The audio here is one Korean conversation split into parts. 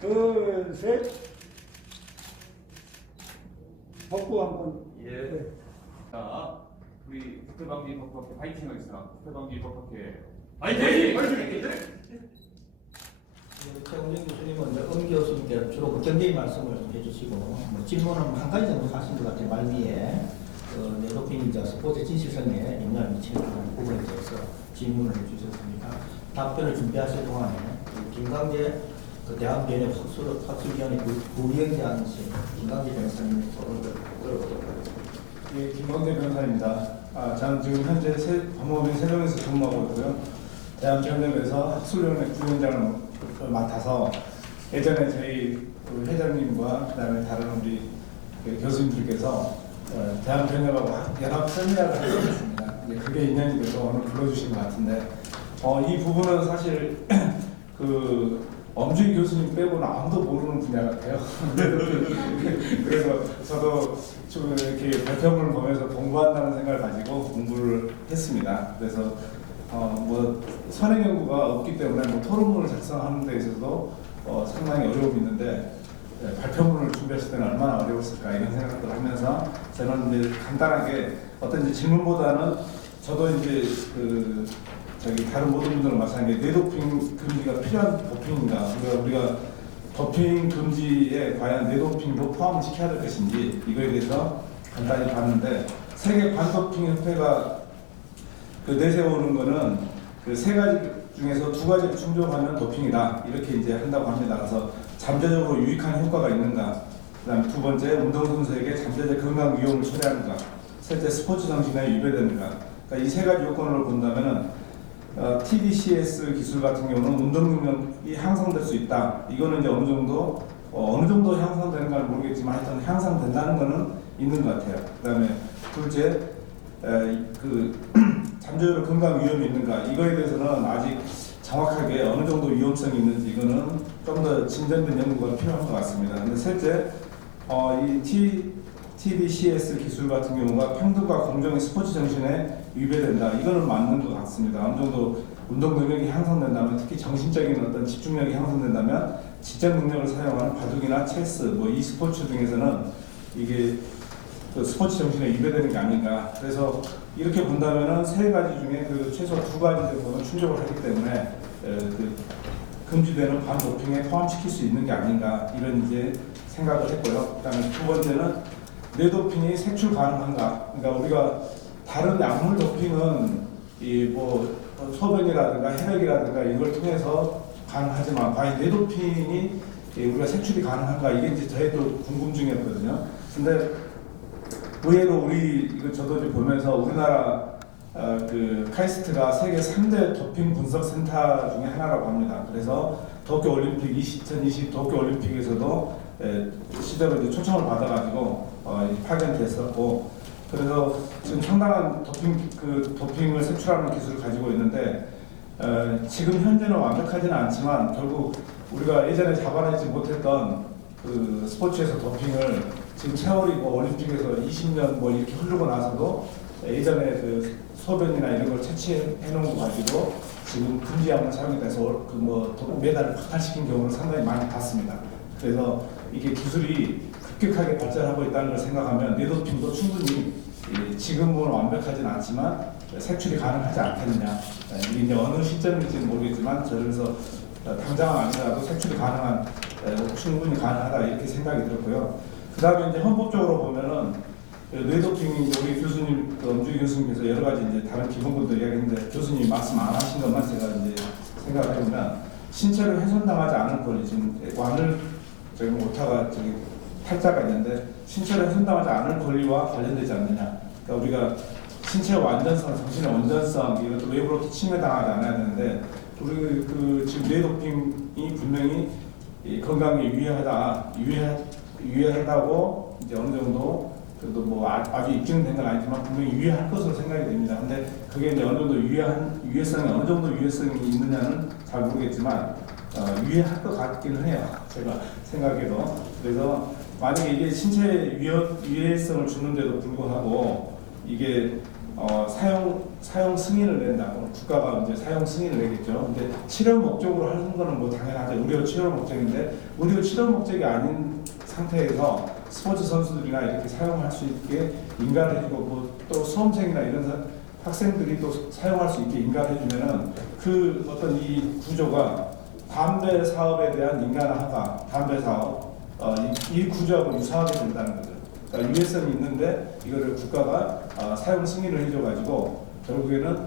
둘, 셋. 복부 한번. 예. 네. 자, 우리 국회방지 법학회 파이팅 하겠습니다. 국회방지 법학회 파이팅! 파이팅! 최웅진 교수님은 이제 은 교수님께 주로 그 경제의 말씀을 좀 해주시고 뭐 질문은 한 가지 정도 하신 것 같아요. 말미에 네도핑 스포츠 진실성에 영향을 미치는 부분에 대해서 질문을 해주셨습니다. 답변을 준비하실 동안에 김강재 대한변협 학술위원회 부위원장이신 김강재 변호사님의 토론을 들어보도록 하겠습니다. 예, 김광재 변호사입니다. 저는 지금 현재 법무부인 세종에서 근무하고 있고요. 대한변협에서 학술위원회 부위원장을 맡아서 예전에 저희 회장님과 그다음에 다른 우리 교수님들께서 대한변협하고 연합 세미나를 하게 됐습니다. 그게 인연이 돼서 오늘 불러주신 것 같은데 이 부분은 사실 엄주희 교수님 빼고는 아무도 모르는 분야 같아요. 그래서 저도 좀 이렇게 발표문을 보면서 공부한다는 생각을 가지고 공부를 했습니다. 그래서 뭐 선행 연구가 없기 때문에 뭐 토론문을 작성하는 데 있어서도 상당히 어려움이 있는데 발표문을 준비하실 때는 얼마나 어려웠을까 이런 생각을 하면서 저는 이제 간단하게 어떤 이제 질문보다는 저도 이제 다른 모든 분들은 마찬가지로 뇌도핑 금지가 필요한 도핑인가 우리가 도핑 금지에 과연 뇌도핑도 포함을 시켜야 될 것인지 이거에 대해서 간단히 봤는데 세계 반도핑 협회가 내세우는 거는 세 가지 중에서 두 가지를 충족하면 도핑이다 이렇게 이제 한다고 합니다. 그래서 잠재적으로 유익한 효과가 있는가, 그다음 두 번째 운동선수에게 잠재적 건강 위험을 초래하는가, 셋째 스포츠 정신에 위배되는가. 그러니까 이 세 가지 요건을 본다면은 TDCS 기술 같은 경우는 운동 능력이 향상될 수 있다. 이거는 이제 어느 정도 향상되는가는 모르겠지만 하여튼 향상된다는 거는 있는 것 같아요. 그다음에 둘째 잠재적으로 건강 위험이 있는가 이거에 대해서는 아직 정확하게 어느 정도 위험성이 있는지 이거는 좀 더 진전된 연구가 필요한 것 같습니다. 근데 셋째 이 TDCS 기술 같은 경우가 평등과 공정의 스포츠 정신에 위배된다. 이거는 맞는 것 같습니다. 어느 정도 운동 능력이 향상된다면, 특히 정신적인 어떤 집중력이 향상된다면 지적 능력을 사용하는 바둑이나 체스, 뭐 e스포츠 등에서는 이게 스포츠 정신에 위배되는 게 아닌가. 그래서 이렇게 본다면은 세 가지 중에 최소 두 가지 정도는 충족을 하기 때문에 금지되는 반도핑에 포함시킬 수 있는 게 아닌가 이런 이제 생각을 했고요. 그다음에 두 번째는 뇌도핑이 색출 가능한가? 그러니까 우리가 다른 약물 도핑은 뭐 소변이라든가 혈액이라든가 이걸 통해서 가능하지만 과연 뇌도핑이 우리가 색출이 가능한가? 이게 이제 저의 또 궁금증이었거든요. 근데 의외로 저도 이제 보면서 우리나라 카이스트가 세계 3대 도핑 분석 센터 중에 하나라고 합니다. 그래서 도쿄올림픽 2020 도쿄올림픽에서도 시대로 이제 초청을 받아가지고 파견됐었고, 그래서 지금 상당한 도핑을 색출하는 기술을 가지고 있는데 지금 현재는 완벽하지는 않지만 결국 우리가 예전에 잡아내지 못했던 스포츠에서 도핑을 지금 세월이 올림픽에서 20년 뭐 이렇게 흐르고 나서도 예전에 소변이나 이런 걸 채취해 놓은 거 가지고 지금 금지약을 사용이 돼서 메달을 박탈시킨 경우를 상당히 많이 봤습니다. 그래서 이게 기술이 급격하게 발전하고 있다는 걸 생각하면 뇌도핑도 충분히 지금은 완벽하지는 않지만 색출이 가능하지 않겠느냐. 이게 이제 어느 시점일지는 모르겠지만 그래서 당장은 아니더라도 색출이 가능한 충분히 가능하다 이렇게 생각이 들었고요. 그 다음에 이제 헌법적으로 보면은 뇌도핑이 우리 교수님, 엄주희 교수님께서 여러 가지 이제 다른 기본권도 이야기했는데 교수님이 말씀 안 하신 것만 제가 이제 생각을 해보면 신체를 훼손당하지 않을 권리, 지금 오타가 탈자가 있는데 신체를 훼손당하지 않을 권리와 관련되지 않느냐. 그러니까 우리가 신체의 완전성, 정신의 온전성 이것도 외부로부터 침해당하지 않아야 되는데 우리 지금 뇌도핑이 분명히 건강에 유해하다고 이제 어느 정도 그래도 뭐 아주 입증된 건 아니지만 분명히 유해할 것으로 생각이 됩니다. 근데 그게 이제 어느 정도 유해성이 어느 정도 유해성이 있느냐는 잘 모르겠지만 유해할 것 같기는 해요. 제가 생각해도. 그래서 만약에 이게 신체에 유해성을 주는데도 불구하고 이게 사용 승인을 낸다. 국가가 이제 사용 승인을 내겠죠. 근데 치료 목적으로 하는 거는 뭐 당연하죠. 의료 치료 목적인데 의료 치료 목적이 아닌 상태에서 스포츠 선수들이나 이렇게 사용할 수 있게 인가를 해주고 또 수험생이나 이런 학생들이 또 사용할 수 있게 인가를 해주면은 그 어떤 이 구조가 담배 사업에 대한 인가나 허가, 담배 사업 이 구조하고 유사하게 된다는 거죠. 그러니까 유해성이 있는데 이거를 국가가 사용 승인을 해줘가지고 결국에는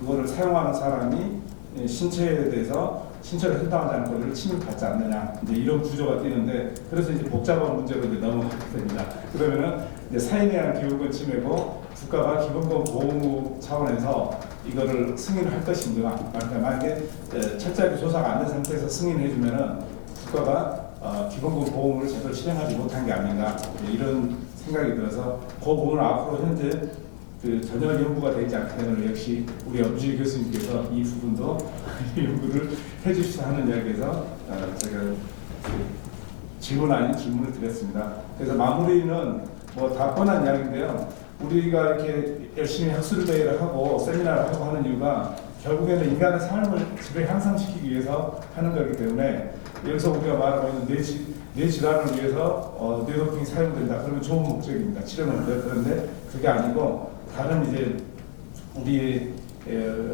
그거를 사용하는 사람이 신체에 대해서 신체를 해당하지 않은 것을 침입받지 않느냐 이제 이런 구조가 뛰는데 그래서 이제 복잡한 문제로 이제 넘어가게 됩니다. 그러면은 이제 사인에 대한 기본권 침해고 국가가 기본권 보호 차원에서 이거를 승인을 할 것인가? 그러니까 만약에 철저하게 조사가 안 된 상태에서 승인해주면은 국가가 기본권 보호를 제대로 실행하지 못한 게 아닌가 이런 생각이 들어서 그 부분은 앞으로 현재 전혀 연구가 되지 않기 때문에 역시 우리 엄주희 교수님께서 이 부분도 연구를 해주시자 하는 이야기에서 제가 질문 아닌 질문을 드렸습니다. 그래서 마무리는 뭐 다 뻔한 이야기인데요. 우리가 이렇게 열심히 학술 대회를 하고 세미나를 하고 하는 이유가 결국에는 인간의 삶을 질을 향상시키기 위해서 하는 거기 때문에 여기서 우리가 말하고 있는 뇌 질환을 위해서 뇌도핑이 사용된다. 그러면 좋은 목적입니다. 치료 목적. 그런데 그게 아니고 다른 이제 우리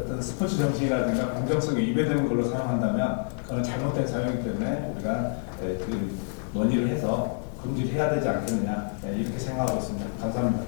어떤 스포츠 정신이라든가 공정성에 위배되는 걸로 사용한다면 그건 잘못된 사용이기 때문에 우리가 그 논의를 해서 금지를 해야 되지 않겠느냐 이렇게 생각하고 있습니다. 감사합니다.